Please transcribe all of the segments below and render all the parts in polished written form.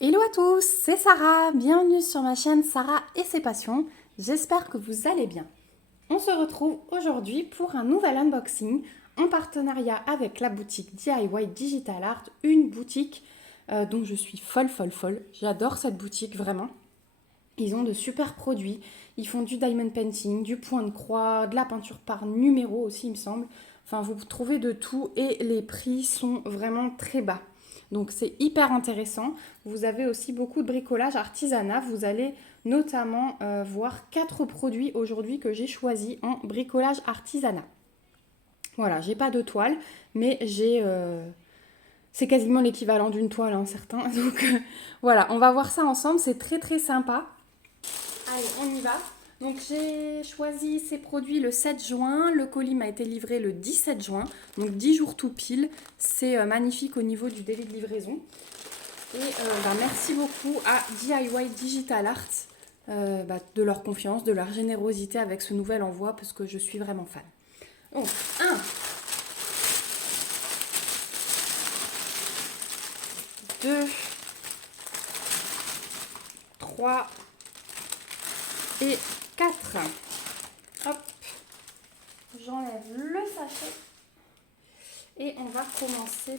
Hello à tous, c'est Sarah, bienvenue sur ma chaîne Sarah et ses passions, j'espère que vous allez bien. On se retrouve aujourd'hui pour un nouvel unboxing en partenariat avec la boutique DIY Digital Art, une boutique dont je suis folle, j'adore cette boutique vraiment. Ils ont de super produits, ils font du diamond painting, du point de croix, de la peinture par numéro aussi il me semble. Enfin vous trouvez de tout et les prix sont vraiment très bas. Donc c'est hyper intéressant. Vous avez aussi beaucoup de bricolage artisanat. Vous allez notamment voir 4 produits aujourd'hui que j'ai choisis en bricolage artisanat. Voilà, j'ai pas de toile, mais c'est quasiment l'équivalent d'une toile, hein, certains. Donc voilà, on va voir ça ensemble. C'est très sympa. Allez, on y va. Donc j'ai choisi ces produits le 7 juin, le colis m'a été livré le 17 juin, donc 10 jours tout pile. C'est magnifique au niveau du délai de livraison. Et merci beaucoup à DIY Digital Art de leur confiance, de leur générosité avec ce nouvel envoi parce que je suis vraiment fan. Donc, 1, 2, 3 et 4. Hop, j'enlève le sachet. Et on va commencer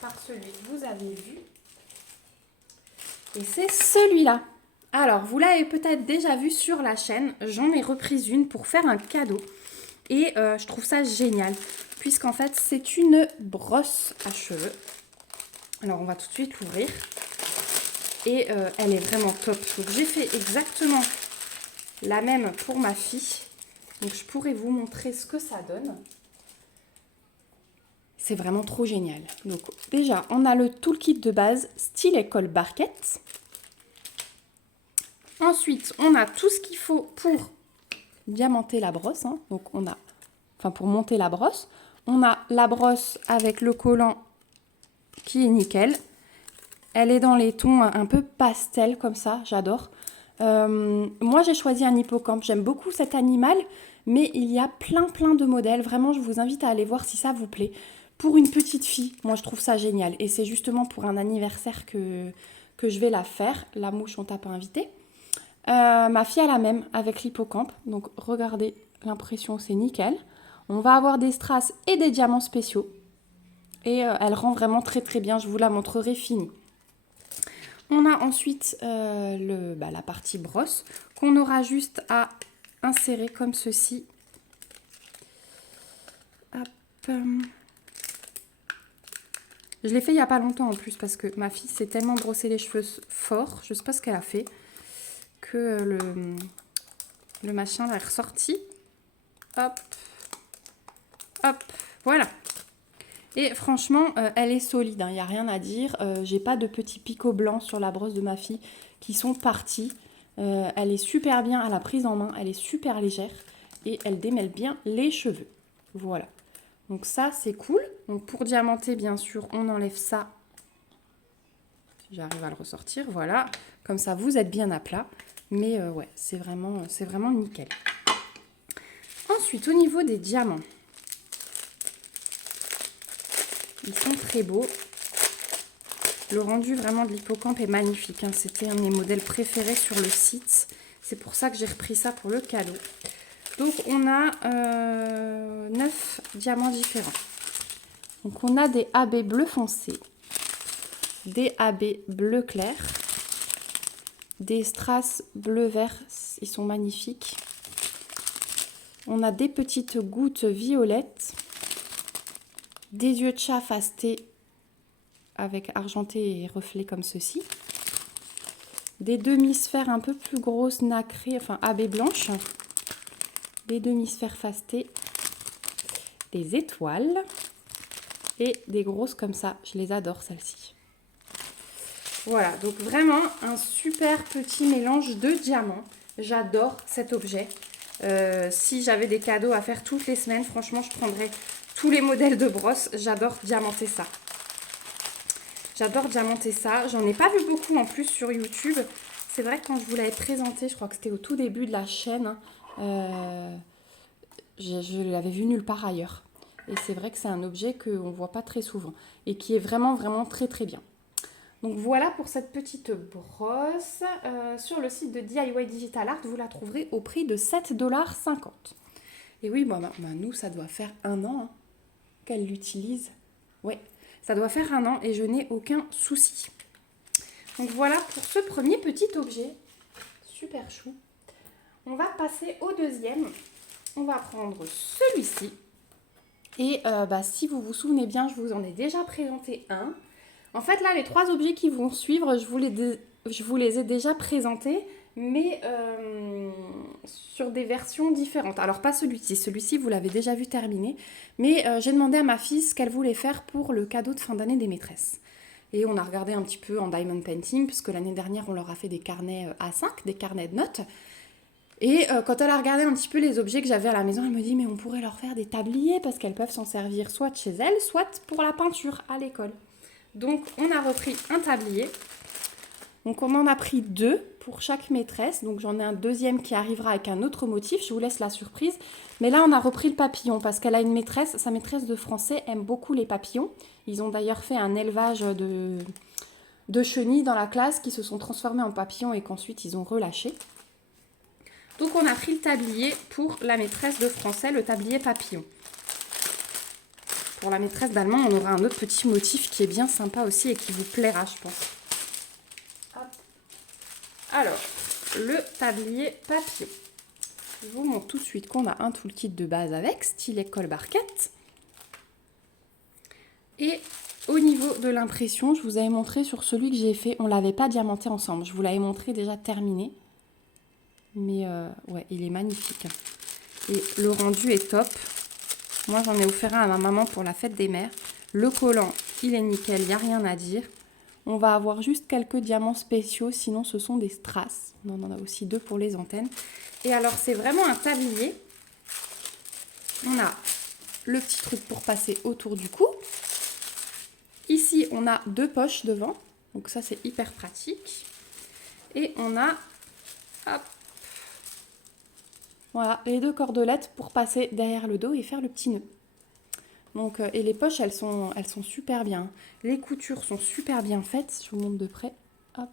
par celui que vous avez vu. Et c'est celui-là. Alors, vous l'avez peut-être déjà vu sur la chaîne. J'en ai reprise une pour faire un cadeau. Et je trouve ça génial. Puisqu'en fait, c'est une brosse à cheveux. Alors, on va tout de suite l'ouvrir. Et elle est vraiment top. Donc, j'ai fait exactement la même pour ma fille. Donc, je pourrais vous montrer ce que ça donne. C'est vraiment trop génial. Donc déjà, on a le toolkit de base style école barquette. Ensuite, on a tout ce qu'il faut pour diamanter la brosse. Hein. Donc on a, pour monter la brosse. On a la brosse avec le collant qui est nickel. Elle est dans les tons un peu pastel comme ça, j'adore. Moi j'ai choisi un hippocampe, j'aime beaucoup cet animal, mais il y a plein de modèles. Vraiment, je vous invite à aller voir si ça vous plaît. Pour une petite fille, moi je trouve ça génial. Et c'est justement pour un anniversaire que je vais la faire. La mouche, on t'a pas invité. Ma fille a la même avec l'hippocampe. Donc regardez, l'impression c'est nickel. On va avoir des strass et des diamants spéciaux. Et elle rend vraiment très bien. Je vous la montrerai finie. On a ensuite la partie brosse qu'on aura juste à insérer comme ceci. Hop. Je l'ai fait il n'y a pas longtemps en plus parce que ma fille s'est tellement brossé les cheveux fort, je ne sais pas ce qu'elle a fait, que le machin est ressorti. Hop, hop, voilà. Et franchement, elle est solide, il n'y a rien à dire. J'ai pas de petits picots blancs sur la brosse de ma fille qui sont partis. Elle est super bien à la prise en main, elle est super légère et elle démêle bien les cheveux. Voilà. Donc ça, c'est cool. Donc pour diamanter, bien sûr, on enlève ça. Si j'arrive à le ressortir, voilà. Comme ça, vous êtes bien à plat. Mais ouais, c'est vraiment nickel. Ensuite, au niveau des diamants, ils sont très beaux. Le rendu vraiment de l'hippocampe est magnifique. Hein. C'était un de mes modèles préférés sur le site. C'est pour ça que j'ai repris ça pour le cadeau. Donc, on a 9 diamants différents. Donc, on a des AB bleu foncé, des AB bleu clair, des strass bleu vert, ils sont magnifiques. On a des petites gouttes violettes, des yeux de chat fastés avec argenté et reflets comme ceci, des demi-sphères un peu plus grosses nacrées, enfin AB blanches, des demi-sphères fastés, des étoiles et des grosses comme ça. Je les adore celles-ci. Voilà, donc vraiment un super petit mélange de diamants. J'adore cet objet. Si j'avais des cadeaux à faire toutes les semaines, franchement, je prendrais tous les modèles de brosse. J'adore diamanter ça. J'adore diamanter ça. J'en ai pas vu beaucoup en plus sur YouTube. C'est vrai que quand je vous l'avais présenté, je crois que c'était au tout début de la chaîne, je l'avais vu nulle part ailleurs. Et c'est vrai que c'est un objet qu'on ne voit pas très souvent et qui est vraiment très bien. Donc voilà pour cette petite brosse. Sur le site de DIY Digital Art, vous la trouverez au prix de 7,50 $. Et oui, nous, ça doit faire 1 an hein, qu'elle l'utilise. Oui, ça doit faire 1 an et je n'ai aucun souci. Donc voilà pour ce premier petit objet. Super chou. On va passer au deuxième. On va prendre celui-ci. Et si vous vous souvenez bien, je vous en ai déjà présenté un. En fait, là, les 3 objets qui vont suivre, je vous les ai déjà présentés, mais sur des versions différentes. Alors, pas celui-ci. Celui-ci, vous l'avez déjà vu terminer. Mais j'ai demandé à ma fille ce qu'elle voulait faire pour le cadeau de fin d'année des maîtresses. Et on a regardé un petit peu en diamond painting, puisque l'année dernière, on leur a fait des carnets A5, des carnets de notes. Et quand elle a regardé un petit peu les objets que j'avais à la maison, elle me dit « Mais on pourrait leur faire des tabliers, parce qu'elles peuvent s'en servir soit chez elles, soit pour la peinture à l'école. » Donc, on a repris un tablier. Donc, on en a pris 2 pour chaque maîtresse. Donc, j'en ai un deuxième qui arrivera avec un autre motif. Je vous laisse la surprise. Mais là, on a repris le papillon parce qu'elle a une maîtresse. Sa maîtresse de français aime beaucoup les papillons. Ils ont d'ailleurs fait un élevage de chenilles dans la classe qui se sont transformées en papillons et qu'ensuite, ils ont relâché. Donc, on a pris le tablier pour la maîtresse de français, le tablier papillon. Pour la maîtresse d'allemand, on aura un autre petit motif qui est bien sympa aussi et qui vous plaira, je pense. Hop. Alors, le tablier papillon. Je vous montre tout de suite qu'on a un toolkit de base avec, stylet colle barquette. Et au niveau de l'impression, je vous avais montré sur celui que j'ai fait, on ne l'avait pas diamanté ensemble. Je vous l'avais montré déjà terminé. Mais ouais, il est magnifique. Et le rendu est top. Moi, j'en ai offert un à ma maman pour la fête des mères. Le collant, il est nickel, il n'y a rien à dire. On va avoir juste quelques diamants spéciaux, sinon ce sont des strass. On en a aussi 2 pour les antennes. Et alors, c'est vraiment un tablier. On a le petit truc pour passer autour du cou. Ici, on a 2 poches devant. Donc ça, c'est hyper pratique. Et on a... Hop, voilà, les 2 cordelettes pour passer derrière le dos et faire le petit nœud. Donc, et les poches, elles sont super bien. Les coutures sont super bien faites. Je vous montre de près. Hop.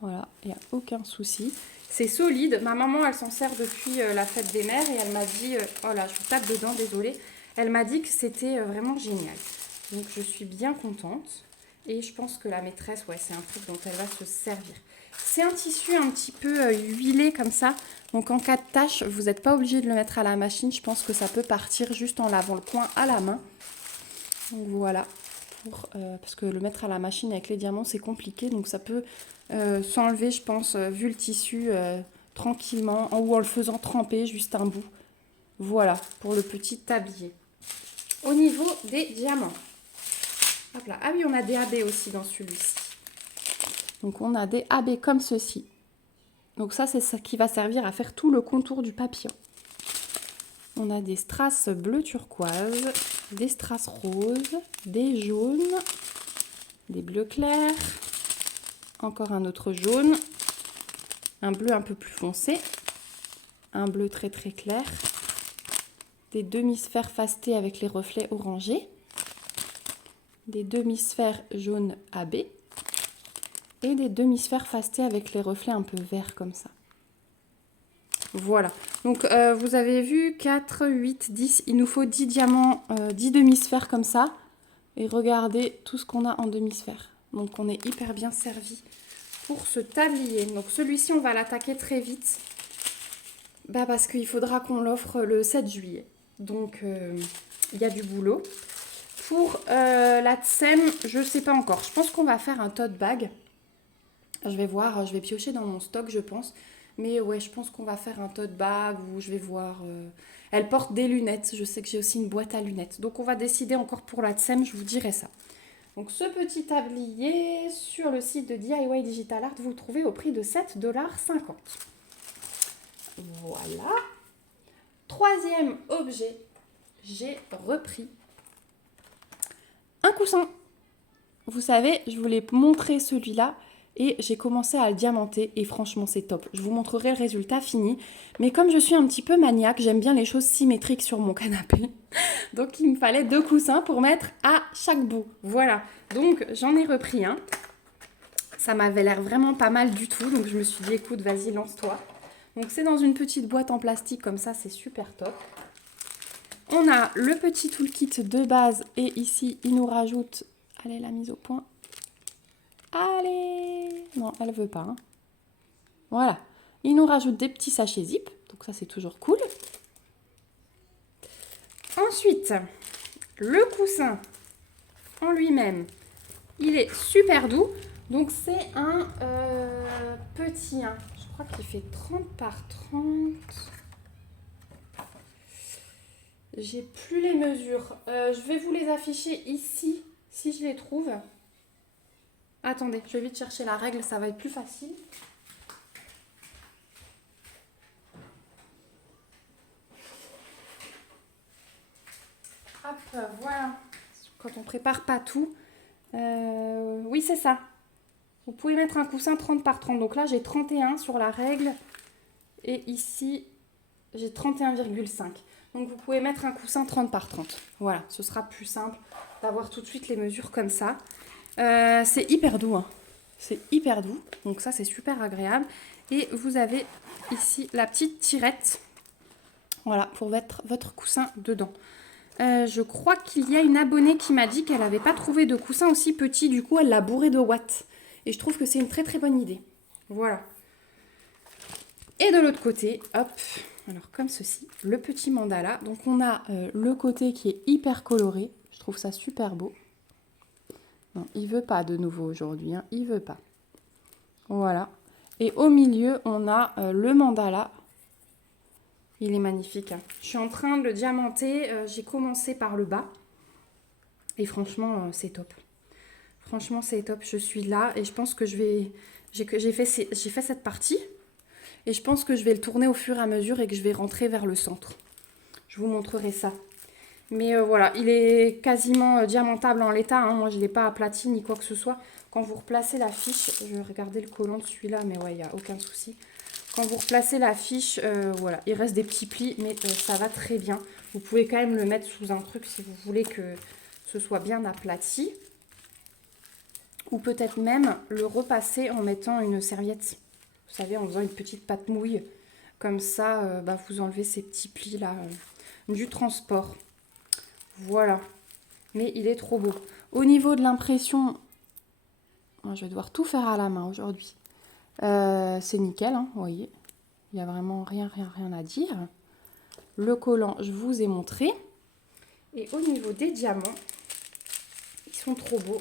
Voilà, il n'y a aucun souci. C'est solide. Ma maman, elle s'en sert depuis la fête des mères et elle m'a dit... oh là, je vous tape dedans, désolée. Elle m'a dit que c'était vraiment génial. Donc, je suis bien contente. Et je pense que la maîtresse, ouais, c'est un truc dont elle va se servir. C'est un tissu un petit peu huilé comme ça. Donc en cas de tâche, vous n'êtes pas obligé de le mettre à la machine. Je pense que ça peut partir juste en lavant le coin à la main. Donc voilà. Parce que le mettre à la machine avec les diamants, c'est compliqué. Donc ça peut s'enlever, je pense, vu le tissu, tranquillement. Ou en le faisant tremper juste un bout. Voilà, pour le petit tablier. Au niveau des diamants. Hop là. Ah oui, on a des AB aussi dans celui-ci. Donc on a des AB comme ceci. Donc ça, c'est ça qui va servir à faire tout le contour du papillon. On a des strass bleu turquoise, des strass roses, des jaunes, des bleus clairs, encore un autre jaune, un bleu un peu plus foncé, un bleu très très clair, des demi-sphères fastés avec les reflets orangés, des demi-sphères jaunes AB, et des demi-sphères fastés avec les reflets un peu verts comme ça. Voilà. Donc, vous avez vu 4, 8, 10. Il nous faut 10 diamants, 10 demi-sphères comme ça. Et regardez tout ce qu'on a en demi-sphère. Donc, on est hyper bien servi pour ce tablier. Donc, celui-ci, on va l'attaquer très vite. Parce qu'il faudra qu'on l'offre le 7 juillet. Donc, il y a du boulot. Pour la tsem, je ne sais pas encore. Je pense qu'on va faire un tote bag. Je vais voir, je vais piocher dans mon stock, je pense. Mais ouais, je pense qu'on va faire un tote bag ou je vais voir. Elle porte des lunettes. Je sais que j'ai aussi une boîte à lunettes. Donc, on va décider encore pour la tsem, je vous dirai ça. Donc, ce petit tablier sur le site de DIY Digital Art, vous le trouvez au prix de 7,50 $. Voilà. Troisième objet, j'ai repris un coussin. Vous savez, je voulais montrer celui-là. Et j'ai commencé à le diamanter et franchement c'est top. Je vous montrerai le résultat fini. Mais comme je suis un petit peu maniaque, j'aime bien les choses symétriques sur mon canapé. Donc il me fallait 2 coussins pour mettre à chaque bout. Voilà, donc j'en ai repris un. Ça m'avait l'air vraiment pas mal du tout, donc je me suis dit écoute, vas-y, lance-toi. Donc c'est dans une petite boîte en plastique comme ça, c'est super top. On a le petit toolkit de base et ici il nous rajoute, allez la mise au point, allez, non elle veut pas, hein. Voilà, il nous rajoute des petits sachets zip, donc ça c'est toujours cool. Ensuite, le coussin en lui-même, il est super doux. Donc c'est un petit, hein. Je crois qu'il fait 30 par 30. J'ai plus les mesures. Je vais vous les afficher ici, si je les trouve. Attendez, je vais vite chercher la règle, ça va être plus facile. Hop, voilà. Quand on prépare pas tout. Oui, c'est ça. Vous pouvez mettre un coussin 30 par 30. Donc là, j'ai 31 sur la règle. Et ici, j'ai 31,5. Donc vous pouvez mettre un coussin 30 par 30. Voilà, ce sera plus simple d'avoir tout de suite les mesures comme ça. C'est hyper doux, hein. C'est hyper doux. Donc ça, c'est super agréable. Et vous avez ici la petite tirette. Voilà, pour mettre votre coussin dedans. Je crois qu'il y a une abonnée qui m'a dit qu'elle n'avait pas trouvé de coussin aussi petit. Du coup, elle l'a bourré de watts. Et je trouve que c'est une très très bonne idée. Voilà. Et de l'autre côté, hop, alors comme ceci, le petit mandala. Donc on a le côté qui est hyper coloré. Je trouve ça super beau. Non, il veut pas de nouveau aujourd'hui, hein, il veut pas. Voilà. Et au milieu, on a le mandala. Il est magnifique, hein. Je suis en train de le diamanter. J'ai commencé par le bas. Et franchement, c'est top. Franchement, c'est top. Je suis là et je pense que je vais... J'ai fait cette partie. Et je pense que je vais le tourner au fur et à mesure et que je vais rentrer vers le centre. Je vous montrerai ça. Mais voilà, il est quasiment diamantable en l'état, hein. Moi, je ne l'ai pas aplati ni quoi que ce soit. Quand vous replacez la fiche, je vais regarder le collant de celui-là, mais ouais, il n'y a aucun souci. Quand vous replacez la fiche, voilà, il reste des petits plis, mais ça va très bien. Vous pouvez quand même le mettre sous un truc si vous voulez que ce soit bien aplati. Ou peut-être même le repasser en mettant une serviette. Vous savez, en faisant une petite pâte mouille. Comme ça, vous enlevez ces petits plis là du transport. Voilà. Mais il est trop beau. Au niveau de l'impression, je vais devoir tout faire à la main aujourd'hui. C'est nickel, hein, vous voyez. Il n'y a vraiment rien à dire. Le collant, je vous ai montré. Et au niveau des diamants, ils sont trop beaux.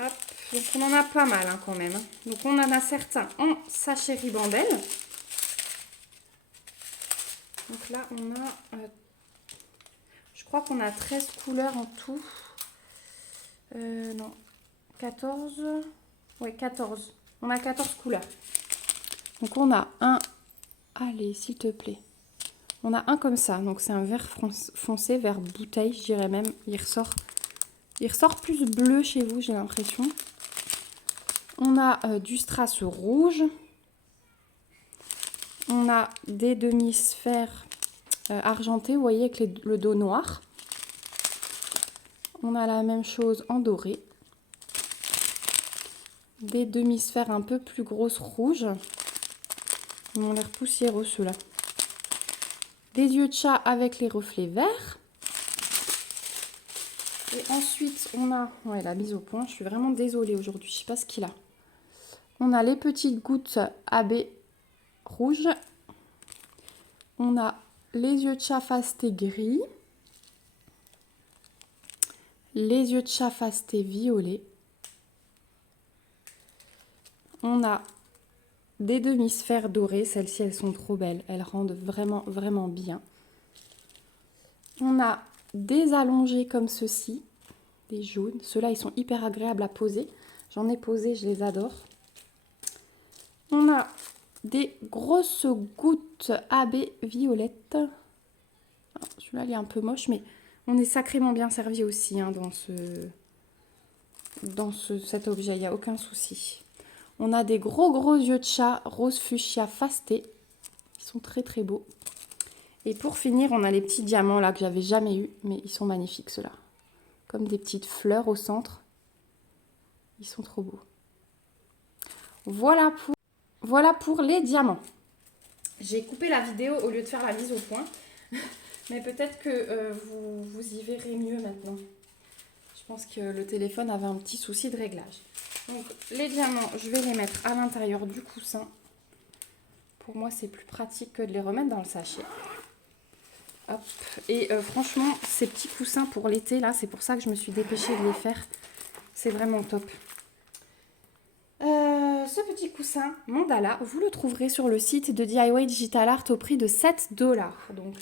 Hop. Donc on en a pas mal, hein, quand même. Donc on en a certains en sachet ribambelle. Donc là on a, je crois qu'on a 13 couleurs en tout. Non, 14. Ouais, 14. On a 14 couleurs. Donc on a un, allez s'il te plaît. On a un comme ça, donc c'est un vert foncé, vert bouteille, je dirais même. Il ressort plus bleu chez vous, j'ai l'impression. On a du strass rouge. On a des demi-sphères argentées, vous voyez, avec le dos noir. On a la même chose en doré. Des demi-sphères un peu plus grosses rouges. Ils ont l'air poussiéreux ceux-là. Des yeux de chat avec les reflets verts. Et ensuite, on a... Ouais, la mise au point. Je suis vraiment désolée aujourd'hui. Je ne sais pas ce qu'il a. On a les petites gouttes AB rouges. On a les yeux de chat fasté gris. Les yeux de chat fasté violet. On a des demi-sphères dorées. Celles-ci, elles sont trop belles. Elles rendent vraiment bien. On a des allongés comme ceci. Des jaunes. Ceux-là, ils sont hyper agréables à poser. J'en ai posé, je les adore. On a des grosses gouttes AB violettes. Celui-là, il est un peu moche, mais on est sacrément bien servi aussi, hein, dans cet objet. Il n'y a aucun souci. On a des gros yeux de chat rose fuchsia fasté. Ils sont très beaux. Et pour finir, on a les petits diamants là que j'avais jamais eu, mais ils sont magnifiques ceux-là. Comme des petites fleurs au centre. Ils sont trop beaux. Voilà pour les diamants. J'ai coupé la vidéo au lieu de faire la mise au point. Mais peut-être que vous y verrez mieux maintenant. Je pense que le téléphone avait un petit souci de réglage. Donc les diamants, je vais les mettre à l'intérieur du coussin. Pour moi, c'est plus pratique que de les remettre dans le sachet. Hop. Et franchement, ces petits coussins pour l'été, là, c'est pour ça que je me suis dépêchée de les faire. C'est vraiment top. Ce petit coussin mandala, vous le trouverez sur le site de DIY Digital Art au prix de 7 $. Donc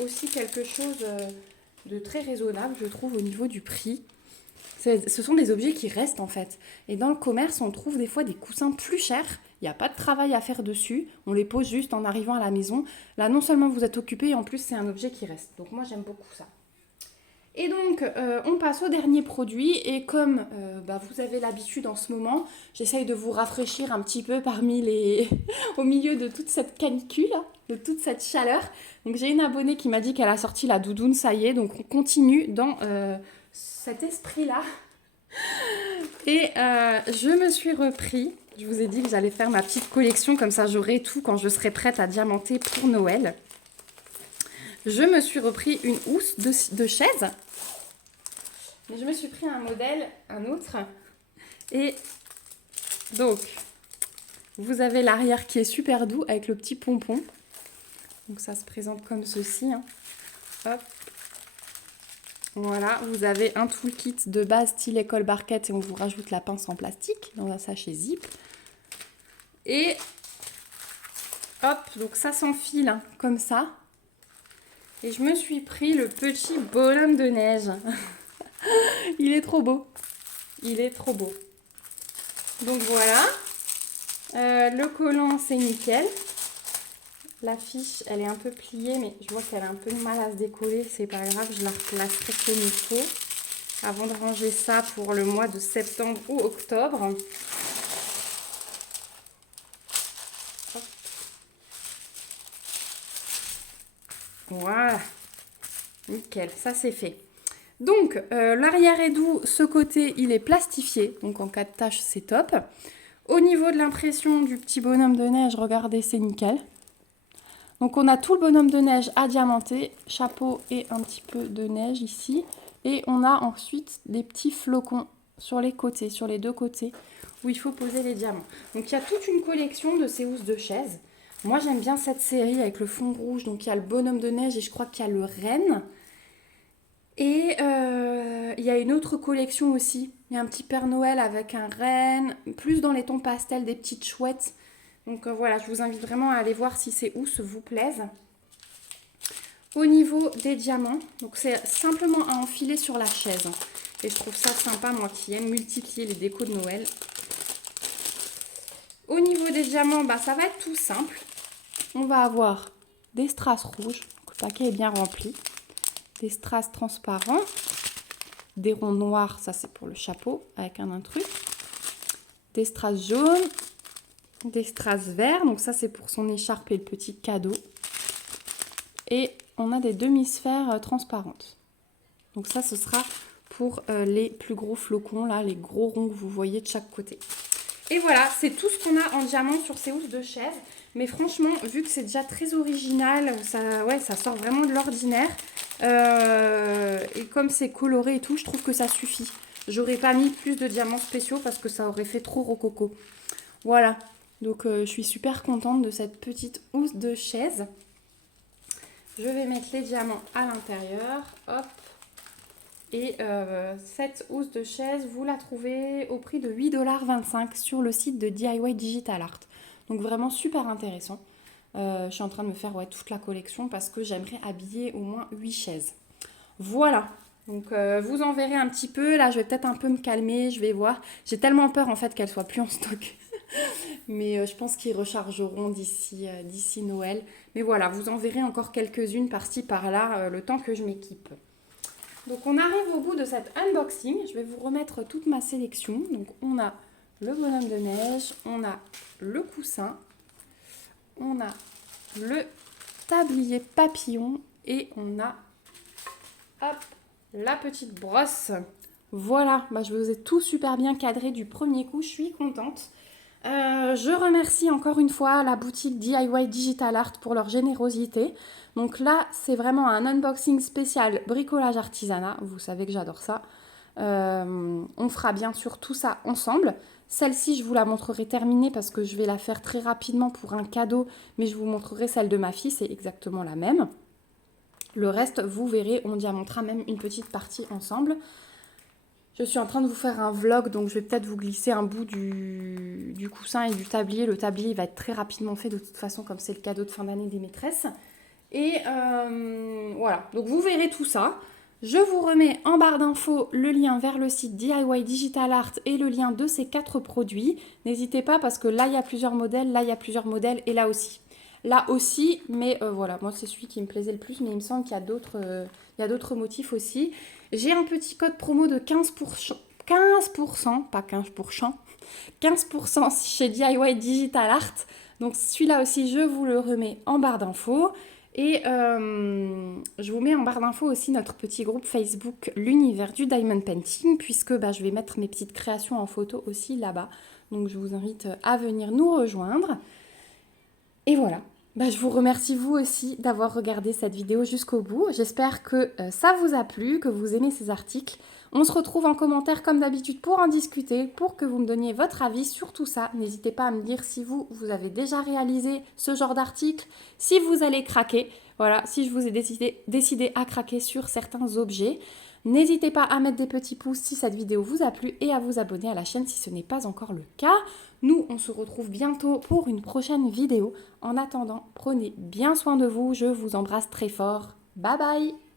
aussi quelque chose de très raisonnable, je trouve, au niveau du prix. Ce sont des objets qui restent en fait. Et dans le commerce, on trouve des fois des coussins plus chers. Il n'y a pas de travail à faire dessus. On les pose juste en arrivant à la maison. Là, non seulement vous êtes occupé, en plus c'est un objet qui reste. Donc moi, j'aime beaucoup ça. Et donc, on passe au dernier produit. Et comme vous avez l'habitude en ce moment, j'essaye de vous rafraîchir un petit peu au milieu de toute cette canicule, de toute cette chaleur. Donc j'ai une abonnée qui m'a dit qu'elle a sorti la doudoune, ça y est. Donc on continue dans cet esprit-là. Et je me suis repris. Je vous ai dit que j'allais faire ma petite collection. Comme ça, j'aurai tout quand je serai prête à diamanter pour Noël. Je me suis repris une housse de chaise. Mais je me suis pris un autre. Et donc, vous avez l'arrière qui est super doux avec le petit pompon. Donc ça se présente comme ceci. Hein. Hop. Voilà, vous avez un toolkit de base style école barquette et on vous rajoute la pince en plastique dans un sachet zip. Et hop, donc ça s'enfile hein, comme ça. Et je me suis pris le petit bonhomme de neige. Il est trop beau. Il est trop beau. Donc voilà. Le collant, c'est nickel. La fiche, elle est un peu pliée, mais je vois qu'elle a un peu de mal à se décoller. C'est pas grave, je la replacerai comme il faut. Avant de ranger ça pour le mois de septembre ou octobre. Hop. Voilà. Nickel, ça c'est fait. Donc, l'arrière est doux, ce côté, il est plastifié. Donc, en cas de tâche, c'est top. Au niveau de l'impression du petit bonhomme de neige, regardez, c'est nickel. Donc, on a tout le bonhomme de neige à diamanter. Chapeau et un petit peu de neige ici. Et on a ensuite des petits flocons sur les côtés, sur les deux côtés, où il faut poser les diamants. Donc, il y a toute une collection de ces housses de chaise. Moi, j'aime bien cette série avec le fond rouge. Donc, il y a le bonhomme de neige et je crois qu'il y a le renne. Et il y a une autre collection aussi. Il y a un petit Père Noël avec un renne, plus dans les tons pastels, des petites chouettes. Donc voilà, je vous invite vraiment à aller voir si ces housses vous plaisent. Au niveau des diamants, donc c'est simplement à enfiler sur la chaise. Et je trouve ça sympa, moi qui aime multiplier les décos de Noël. Au niveau des diamants, ça va être tout simple. On va avoir des strass rouges, donc le paquet est bien rempli. Des strass transparents, des ronds noirs, ça c'est pour le chapeau avec un intrus, des strass jaunes, des strass verts, donc ça c'est pour son écharpe et le petit cadeau. Et on a des demi-sphères transparentes. Donc ça ce sera pour les plus gros flocons, là, les gros ronds que vous voyez de chaque côté. Et voilà, c'est tout ce qu'on a en diamant sur ces housses de chaise. Mais franchement, vu que c'est déjà très original, ça sort vraiment de l'ordinaire. Et comme c'est coloré et tout, je trouve que ça suffit. J'aurais pas mis plus de diamants spéciaux parce que ça aurait fait trop rococo. Voilà, donc je suis super contente de cette petite housse de chaise. Je vais mettre les diamants à l'intérieur. Hop. Et cette housse de chaise, vous la trouvez au prix de 8,25 $ sur le site de DIY Digital Art. Donc vraiment super intéressant. Je suis en train de me faire toute la collection parce que j'aimerais habiller au moins 8 chaises. Voilà. Donc vous en verrez un petit peu. Là, je vais peut-être un peu me calmer. Je vais voir. J'ai tellement peur en fait qu'elles soient plus en stock. Mais je pense qu'ils rechargeront d'ici Noël. Mais voilà, vous en verrez encore quelques-unes par-ci par-là le temps que je m'équipe. Donc on arrive au bout de cet unboxing. Je vais vous remettre toute ma sélection. Donc on a le bonhomme de neige, on a le coussin, on a le tablier papillon et on a hop, la petite brosse. Voilà, je vous ai tout super bien cadré du premier coup, je suis contente. Je remercie encore une fois la boutique DIY Digital Art pour leur générosité. Donc là, c'est vraiment un unboxing spécial bricolage artisanat. Vous savez que j'adore ça. On fera bien sûr tout ça ensemble. Celle-ci, je vous la montrerai terminée parce que je vais la faire très rapidement pour un cadeau. Mais je vous montrerai celle de ma fille, c'est exactement la même. Le reste, vous verrez, on diamantera même une petite partie ensemble. Je suis en train de vous faire un vlog, donc je vais peut-être vous glisser un bout du coussin et du tablier. Le tablier va être très rapidement fait de toute façon, comme c'est le cadeau de fin d'année des maîtresses. Et voilà, donc vous verrez tout ça. Je vous remets en barre d'infos le lien vers le site DIY Digital Art et le lien de ces 4 produits. N'hésitez pas parce que là, il y a plusieurs modèles, là, il y a plusieurs modèles et là aussi. Là aussi, mais voilà, moi c'est celui qui me plaisait le plus, mais il me semble qu'il y a d'autres motifs aussi. J'ai un petit code promo de 15%, pas 15%, 15% chez DIY Digital Art. Donc celui-là aussi, je vous le remets en barre d'infos. Et je vous mets en barre d'infos aussi notre petit groupe Facebook, l'univers du Diamond Painting, puisque je vais mettre mes petites créations en photo aussi là-bas. Donc je vous invite à venir nous rejoindre. Et voilà, je vous remercie vous aussi d'avoir regardé cette vidéo jusqu'au bout. J'espère que ça vous a plu, que vous aimez ces articles. On se retrouve en commentaire comme d'habitude pour en discuter, pour que vous me donniez votre avis sur tout ça. N'hésitez pas à me dire si vous avez déjà réalisé ce genre d'article, si vous allez craquer. Voilà, si je vous ai décidé à craquer sur certains objets. N'hésitez pas à mettre des petits pouces si cette vidéo vous a plu et à vous abonner à la chaîne si ce n'est pas encore le cas. Nous, on se retrouve bientôt pour une prochaine vidéo. En attendant, prenez bien soin de vous. Je vous embrasse très fort. Bye bye!